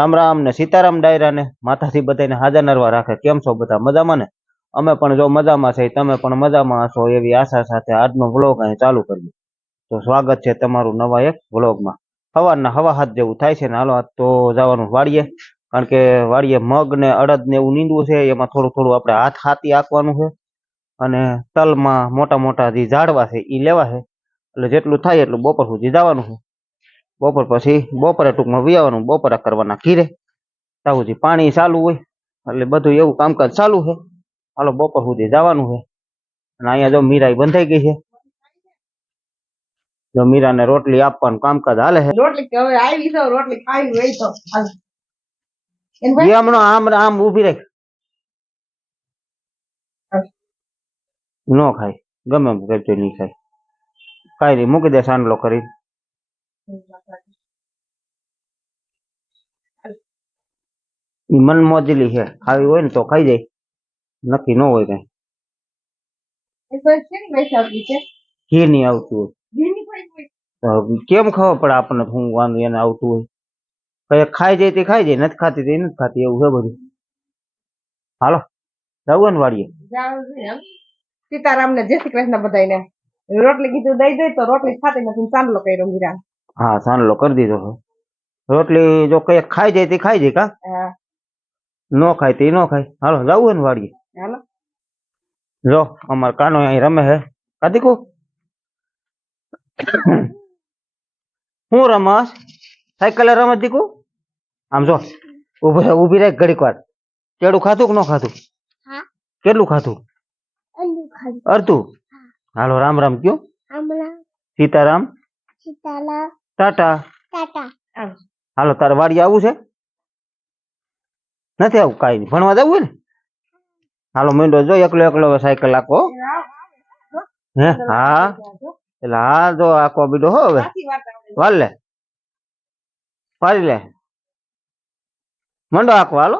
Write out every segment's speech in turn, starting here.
રામ રામ ને સીતારામ ડાયરા ને માથાથી બધાને હાજર નરવા રાખે। કેમ છો બધા મજામાં ને? અમે પણ જો મજામાં છે, તમે પણ મજામાં હશો એવી આશા સાથે આજનો વ્લોગ અહીં ચાલુ કરીએ। તો સ્વાગત છે તમારું નવા એક વ્લોગમાં। સવારના હવા હાથ જેવું થાય છે ને હાલો આજ તો જવાનું વાડીએ, કારણ કે વાડીએ મગ ને અડદ ને એવું નીંદવું છે। એમાં થોડું થોડું આપણે હાથ હાથી આંકવાનું છે અને તલમાં મોટા મોટા જે ઝાડવા છે એ લેવા છે, એટલે જેટલું થાય એટલું બપોર સુધી જવાનું છે। બપોર પછી બપોરે ટૂંકમાં વિયાવાનું, બપોરે કરવાના ખીરે તાવુંજી પાણી ચાલુ હોય એટલે બધું એવું કામકાજ ચાલુ છે। હાલો બપોર સુધી જવાનું છે। અને અહીંયા જો મીરાઈ બંધાઈ ગઈ છે, જો મીરાને રોટલી આપવાનું કામકાજ હાલે છે। રોટલી હવે આવી છે, રોટલી ખાવી હોય તો હમણાં આમ આમ ઊભી રાખ, નો ખાય ગમે એમ કરજો નહીં ખાય, કાંઈ નહીં મૂકી દે સાંડલો કરી। મન મોજલી છે, ખાવી હોય ને તો ખાઈ જાય, નક્કી ન હોય કઈ। ઘી નહીં આવતું હોય કેમ ખબર પડે આપણને શું વાંધો એને આવતું હોય, કઈ ખાઈ જાય તે ખાઈ જાય, નથી ખાતી તે નથી ખાતી, એવું છે બધું। હાલો જવું ને વાડીએ? સીતારામ ને જય શ્રી કૃષ્ણ બધાને। રોટલી કીધું દઈ દઈ તો રોટલી ખાતી નથી, ચાંદલો કર્યો મીરા। હા ચાંદલો કરી દીધો છે। રોટલી જો કઈ ખાઈ જાય તે ખાઈ જાય, કા નો ખાય તે નો ખાય। હાલો જવું ને વાડીએ? હાલો જો અમાર કાનો અહીં રમે છે। કાદીકુ હું રમસ? સાયકલ રમત દીકુ? આમ જો ઉભી રહે ઘડીક વાર। કેળું ખાધું કે ન ખાધું? કેટલું ખાધું? અડધું? હાલો રામ રામ કયો? સીતારામ ટાટા। હાલો તારે વાડીએ આવું છે? નથી આવું? કાંઈ નહીં, ભણવા જવું હોય ને? હાલો મીંડો જો એકલો એકલો સાયકલ આખો હે? હા એટલે હા જો આખો બીડો હો હવે વાળ લે પાડી લે મંડો આખો। હાલો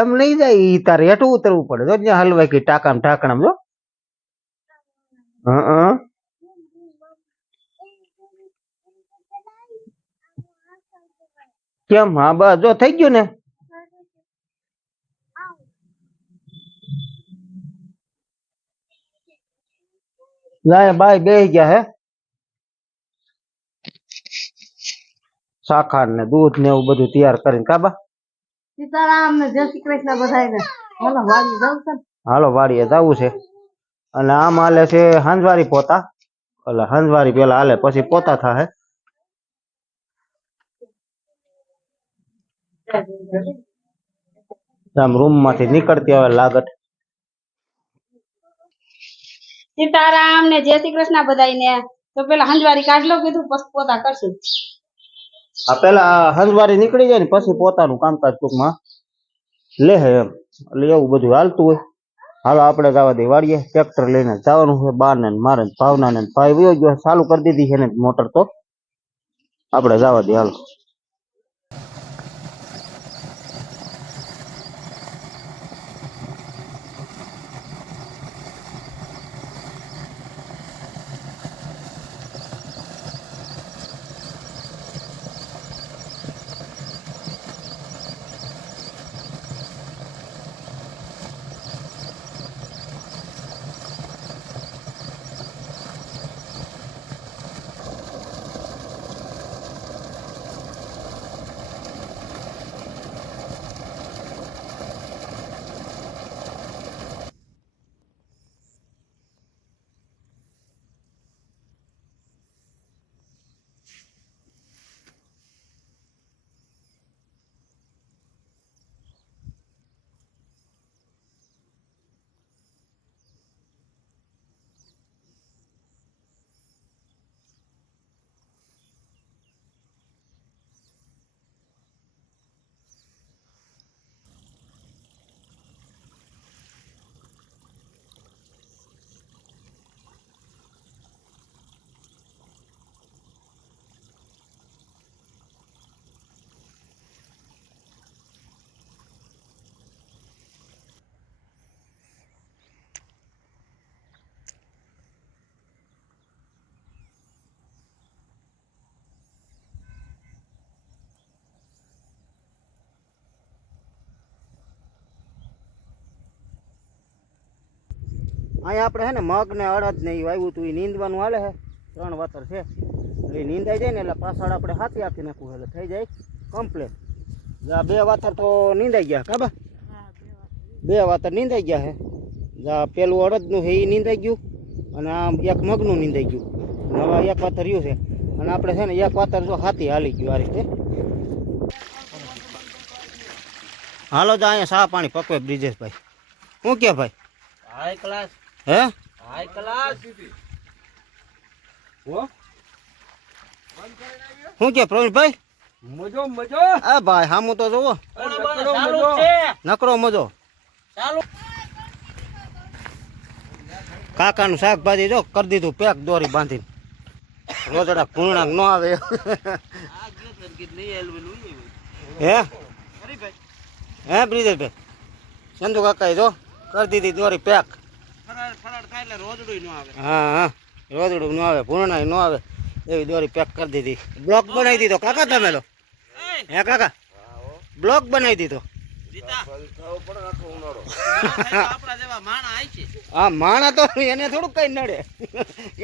એમ નહીં જાય, ઈ તારે હેઠું ઉતરવું પડે, જો ત્યાં હલવાઈ ગઈ ટાંકામ ઢાંકણામ જો। કેમ? હા બસ જો થઈ ગયું ને। લાય બાય બેહી ગયા હે, શાખા ને દૂધ ને એવું બધું તૈયાર કરીને। કાબા સીતારામ ને જય શ્રી કૃષ્ણ બધાને। હાલો વાડીએ જવું છે? હાલો વાડીએ જવું છે। અને આમ હાલે છે હાંજવારી પોતા, એટલે હાંજવારી પેલા હાલે પછી પોતા થાહે। આમ રૂમ માંથી નીકળતી હવે લાગત। સીતારામ ને જય શ્રી કૃષ્ણ બધાને। તો પેલા હંજવારી કાઢ લો કીધું, પછી પોતા કરશું। આ પેલા હંજવારી નીકળી જાય ને પછી પોતાનું કામકાજ ટૂંકમાં લે હે એમ, એટલે એવું બધું હાલતું હોય। હાલો આપણે જવા દઈએ વાડીએ, ટ્રેક્ટર લઈને જવાનું છે। બાર ને મારે ભાવના ને ભાઈ વયો ગયો, ચાલુ કરી દીધી છે ને મોટર, તો આપણે જવા દઈએ હાલો। અહીંયા આપણે છે ને મગ ને અડદ ને એ વાવ્યું હતું એ નીંદવાનું હાલે છે 3 વાતર છે એટલે નીંદાઈ જાય ને એટલે પાછળ આપણે હાથી આપી નાખવું એટલે થઈ જાય કમ્પ્લીટ. આ 2 વાતર તો નીંદાઈ ગયા કાબા, 2 વાતર નીંદાઈ ગયા છે. આ પેલું અડદનું છે એ નીંદાઈ ગયું અને આ એક મગનું નીંદાઈ ગયું અને હવે 1 વાતર રહ્યું છે અને આપણે છે ને 1 વાતર જો હાથી હાલી ગયું આ રીતે. હાલો તો અહીંયા સા પાણી પકવે બ્રિજેશભાઈ. શું કે ભાઈ? High class. હે હાઈ ક્લાસ. શું કે પ્રવીણભાઈ? મજો મજો. આ ભાઈ હામું તો જોવો, ચાલુ છે. નકરો મજો. ચાલુ. કાકાનું શાકભાજી જો કરી દીધું પેક દોરી બાંધીને. રોજડા કુરણા ન આવે. આ ગયો તન કે નહીં હેલવેલું હે અરે ભાઈ હે બ્રિજેશભાઈ? ચંદુ કાકાએ જો કરી દીધી દોરી પેક. ફરાળ ફરાળ થાય એટલે રોજડું ન આવે. હા હા, રોજડું ન આવે, પૂર્ણા ન આવે એવી દોરી પેક કરી દીધી. બ્લોક બનાવી દીધો કાકા તમે લો. હે કાકા બ્લોક બનાવી દીધો. જીતા આપણા જેવા માણા આય છે. હા માણા તો એને થોડુંક કઈ નડે,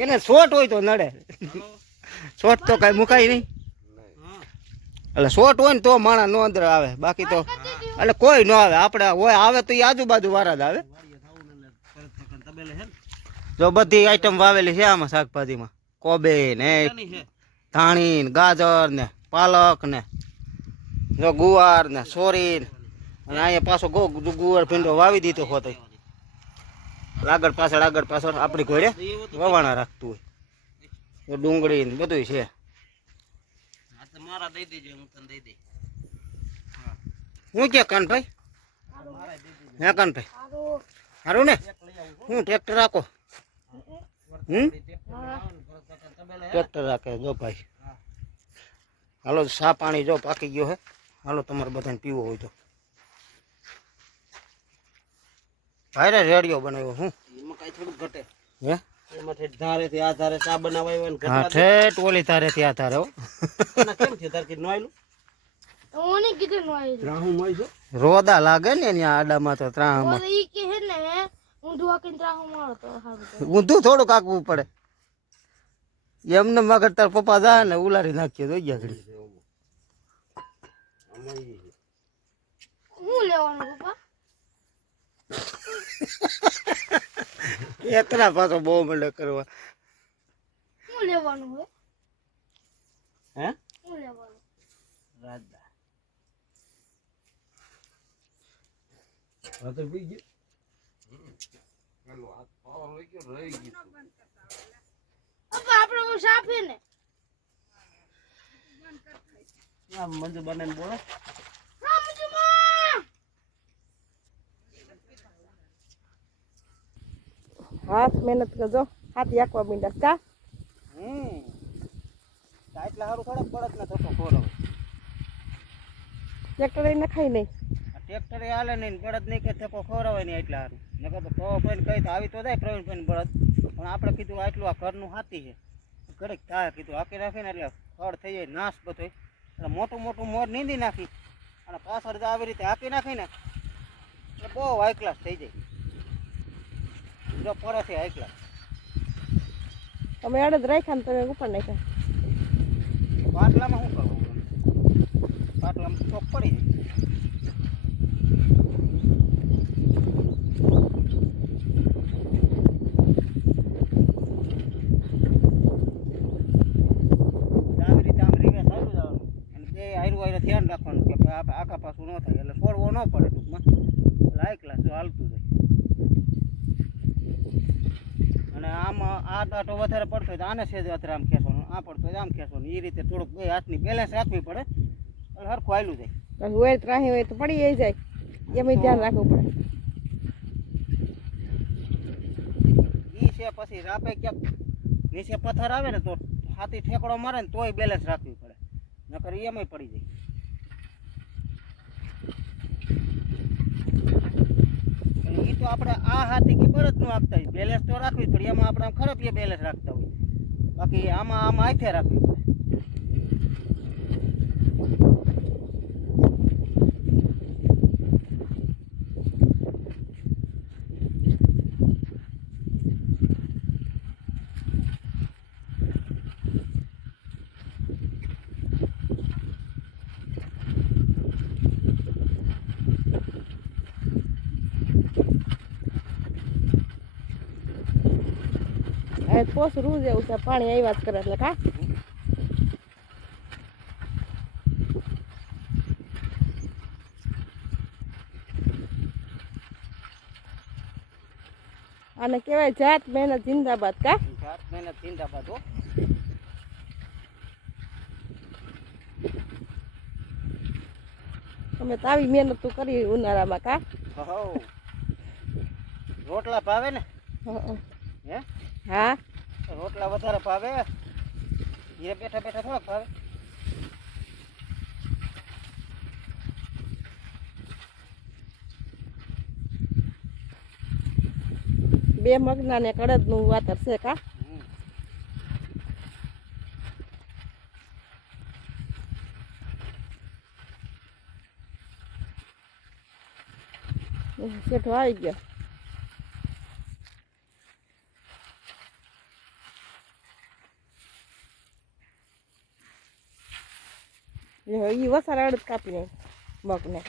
એને શોટ હોય તો નડે. શોટ તો કઈ મુકાય નહીં, એટલે શોટ હોય ને તો માણા નો અંદર આવે, બાકી તો એટલે કોઈ ન આવે. આપણે હોય આવે તો એ આજુબાજુ વાળા જ આવે. જો બધી આઈટમ વાવેલી છે આમાં શાકભાજીમાં, કોબે ને ધાણી ને ગાજર ને પાલક ને જો ગુવાર ને સોરી ને, અને અહીંયા પાછો ગુવાર ભીંડો વાવી દીધો હોતો આગળ પાછળ આપણી ઘોડે વવાણા રાખતું હોય. તો ડુંગળી ને બધું છે. આ તો મારા દઈ દેજે, હું તને દઈ દે. હું કે કાનભાઈ? હે કાનભાઈ સારું ને? હું ટ્રેક્ટર રાખો? ટ્રેક્ટર રાખે જો ભાઈ. હાલો સા પાણી જો પાકી ગયો હે. હાલો તમારે બધાને પીવો હોય તો. ભાઈ રેડિયો બનાવ્યો હું એમાં કાંઈ થોડુંક ઘટે. હે એમાંથી ધારેથી આ ધારે ચા બનાવાય હોય ને હા ઘટવા દે. ઠેઠ ઓલી તારે ત્યાં તારે હો. આના કેમ થયું તાર કીધું આયલું? ઓની કીધું નો આવી રાહું મોય છો. રોદા લાગે ને ત્યાં આડામાં તો ત્રાહમાં. ઈ કે હે ને હું ધુઆ કિન ત્રાહુ મારો તો હારું. ઊંધું થોડુંક આકવું પડે. એમને મગર તાર પપ્પા જાય ને ઉલારી નાખીએ જોઈ ગયા ઘડી. હું લેવાનું પપ્પા? એતરા પાછો બહુ મળે કરવા. હું લેવાનું હે? હે હું લેવાનું? રાજદા. હા તો પી ગયો. પપ્પા આપણે હું સાફ હે ને? આ મંજુ બને બોલો. હા મુજે માં હાથ મહેનત કરજો, હાથ આંકવા મીંડા કા એટલા સારું થોડાક બળદ ના થતો ખોરો. ટ્રેક્ટર એને ખાઈ નહીં. ટ્રેક્ટર હાલે નહીં, બળદ નહીં કે થકો ખોરાવાય નહીં એટલા સારું. નકર તો ભાઈ કઈ તો આવી તો જાય પ્રવીણભાઈ બળદ, પણ આપણે કીધું આટલું આ ઘરનું હાથી છે ઘડીક થાય કીધું હાકી રાખીને એટલે ફળ થઈ જાય નાશ બધો. એટલે મોટું મોટું મોર નીંદી નાખી અને પાછળ જો આવી રીતે હાકી નાખીને એટલે બહુ હાઈ ક્લાસ થઈ જાય. જો પડેથી હાઈ ક્લાસ. તમે અડદ રાખ્યા ને તમે ઉપર નાખ્યા. પાટલામાં શું કરવું? પાટલામાં ચોક પડી જાય. આવી રીતે આમ રિવેસ આવી જવાનું અને બે આયરું ધ્યાન રાખવાનું કે આખા પાછું ન થાય એટલે છોડવો ન પડે ટૂંકમાં. એટલે હાઈ ક્લાસ જો હાલતું જાય. અને આમાં આ દાંટો વધારે પડતો હોય તો આને સેજ વધારે આમ ખેંચવાનું, આ પડતો હોય આમ ખેંચવાનું. એ રીતે થોડુંક બે હાથની બેલેન્સ રાખવી પડે એટલે સરખું હાલ્યું જાય. પછી હોય ત્રાહી હોય તો પડી જાય, એમ ધ્યાન રાખવું પડે. ઈ છે પછી રાપે ક્યાંક નીચે પથ્થર આવે ને તો હાથી ઠેકડો મારે ને તોય બેલેન્સ રાખવી પડે, નકર એમાંય પડી જાય. એ તો આપણે આ હાથી કે બળદ નું આપતા હોય બેલેન્સ તો રાખવી પડે. એમાં આપણે આમ ખરાબ બેલેન્સ રાખતા હોય, બાકી આમાં હાથે રાખવી પડે. હવે પોસરું જેવું છે પાણી આવ્યા જ કરે એટલે કા આને કહેવાય જાત મહેનત જિંદાબાદ કા જાત મહેનત જિંદાબાદ હો. અમે તો આવી મહેનત તો કરી ઉનાળામાં કા હો. રોટલા ભાવે ને હે હા રોટલા વધારે ભાવે ઘરે બેઠા બેઠા થોડાક ભાવે. બે મગના ને કડદ નું વાતર છે કા શેઠો આવી ગયો એ વસાર અડદ કાપીને મગને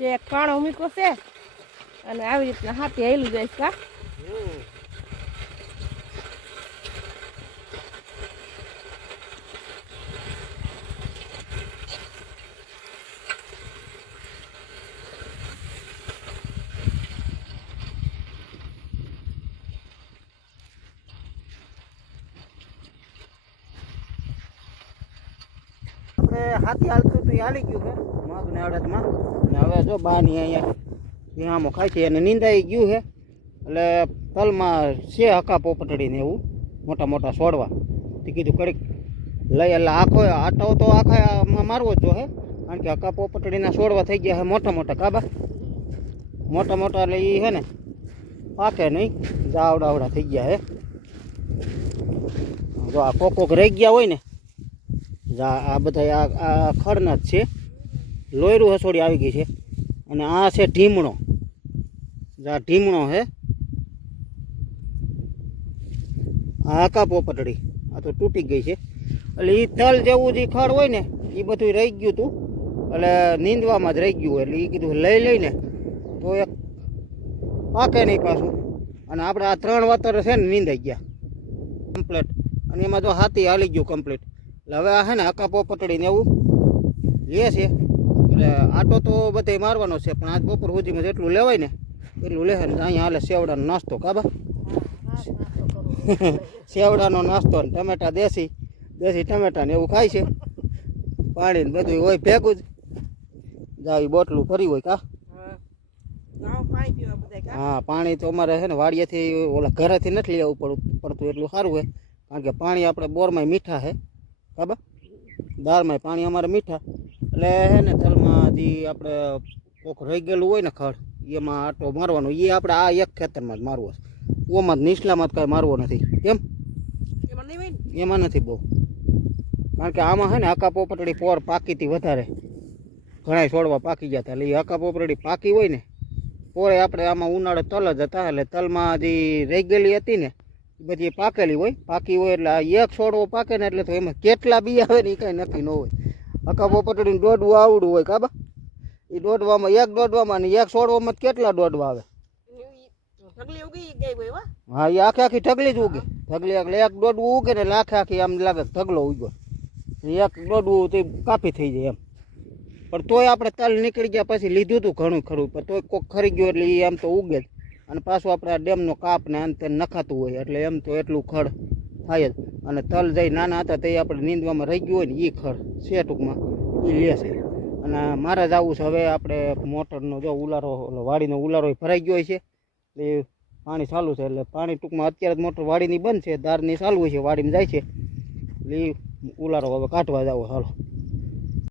જે કાણો મૂકો છે અને આવી રીતના હાથી હેલું જાય કા આપણે હાથી હાલતું હતું એ હાલી ગયું છે મગ ને અડદમાં. અને હવે જો બાની અહીંયા ધીયામો ખાય છે અને નીંદાઈ ગયું છે એટલે તલમાં છે હકા પોપટડીને એવું મોટા મોટા છોડવા તે કીધું કડીક લઈ એટલે આખો આટો તો આખા મારવો જ જોઈએ કારણ કે હકા પોપટડીના છોડવા થઈ ગયા છે મોટા મોટા કાબા મોટા મોટા એટલે એ છે ને પાકે નહીં જાવડાવડા થઈ ગયા છે. જો આ કોક રહી ગયા હોય ને આ બધા આ ખડના જ છે લોયરું હસોડી આવી ગઈ છે અને આ છે ઢીમણો આ ઢીમણો છે આ હકા પોપટડી આ તો તૂટી ગઈ છે એટલે એ તલ જેવું જે ખડ હોય ને એ બધું રહી ગયું હતું એટલે નીંદવામાં જ રહી ગયું હોય એટલે એ કીધું લઈ લઈને તો એક પાકે નહીં પાછું અને આપણે આ 3 વાતર છે ને નીંદાઈ ગયા કમ્પ્લીટ અને એમાં તો હાથી હાલી ગયું કમ્પ્લીટ એટલે હવે આ છે ને હકા પોપટડીને એવું લે છે એટલે આટો તો બધે મારવાનો છે પણ આજ બપોર સુધીમાં જેટલું લેવાય ને એટલું લે ને અહીંયા હાલે સેવડાનો નાસ્તો કાબા સેવડાનો નાસ્તો ને ટમેટા દેશી ટમેટા ને એવું ખાય છે પાણી ને બધું હોય ભેગું જ જાવી બોટલું ભરી હોય કા હા પાણી તો અમારે છે ને વાડિયાથી ઓલા ઘરેથી નથી લઈ આવવું પડતું એટલું સારું હોય કારણ કે પાણી આપણે બોરમાં મીઠા છે બરાબર દાળમાં પાણી અમારે મીઠા એટલે છે ને તલમાં જે આપણે કોક રહી ગયેલું હોય ને ખડ એમાં આટો મારવાનો એ આપણે આ એક ખેતરમાં જ મારવો છે ઓમાં જ નીચલામાં જ કાંઈ મારવો નથી કેમ એમાં નથી બહુ કારણ કે આમાં છે ને હકા પોપટડી પોર પાકીથી વધારે ઘણા છોડવા પાકી ગયા હતા એટલે એ હકા પોપટડી પાકી હોય ને પોરે આપણે આમાં ઉનાળે તલ જ હતા એટલે તલમાં જે રહી ગયેલી હતી ને એ બધી પાકેલી હોય પાકી હોય એટલે આ એક છોડવો પાકે ને એટલે તો એમાં કેટલા બી આવે ને એ કાંઈ નક્કી ન હોય હકા પોપટડીને દોડવું આવડું હોય કાબા એ દોડવામાં એક દોડવામાં ને એક છોડવામાં કેટલા દોડવા આવે હા એ આખી આખી ઢગલી જ ઉગે ઢગલી એટલે એક દોડવું ઉગે ને એટલે આખે આખી આમ લાગે ઢગલો ઉગ્યો એક દોડવું તે કાપી થઈ જાય એમ પણ તોય આપણે તલ નીકળી ગયા પછી લીધું હતું ઘણું ખરું પણ તોય કોક ખરી ગયું એટલે એ આમ તો ઉગે જ અને પાછું આપણે આ ડેમનો કાપ ને અંતે નખાતું હોય એટલે એમ તો એટલું ખડ થાય જ અને તલ જઈ નાના હતા તે આપણે નીંદવામાં રહી ગયું હોય ને એ ખડ છે ટૂંકમાં એ લે છે અને મારે જ આવું છે હવે આપણે મોટરનો જો ઉલારો વાડીનો ઉલારો ભરાઈ ગયો હોય છે એટલે પાણી ચાલુ છે એટલે પાણી ટૂંકમાં અત્યારે જ મોટર વાડીની બંધ છે દારની ચાલુ હોય છે વાડીમાં જાય છે એટલે એ ઉલારો હવે કાઢવા જાવ હાલો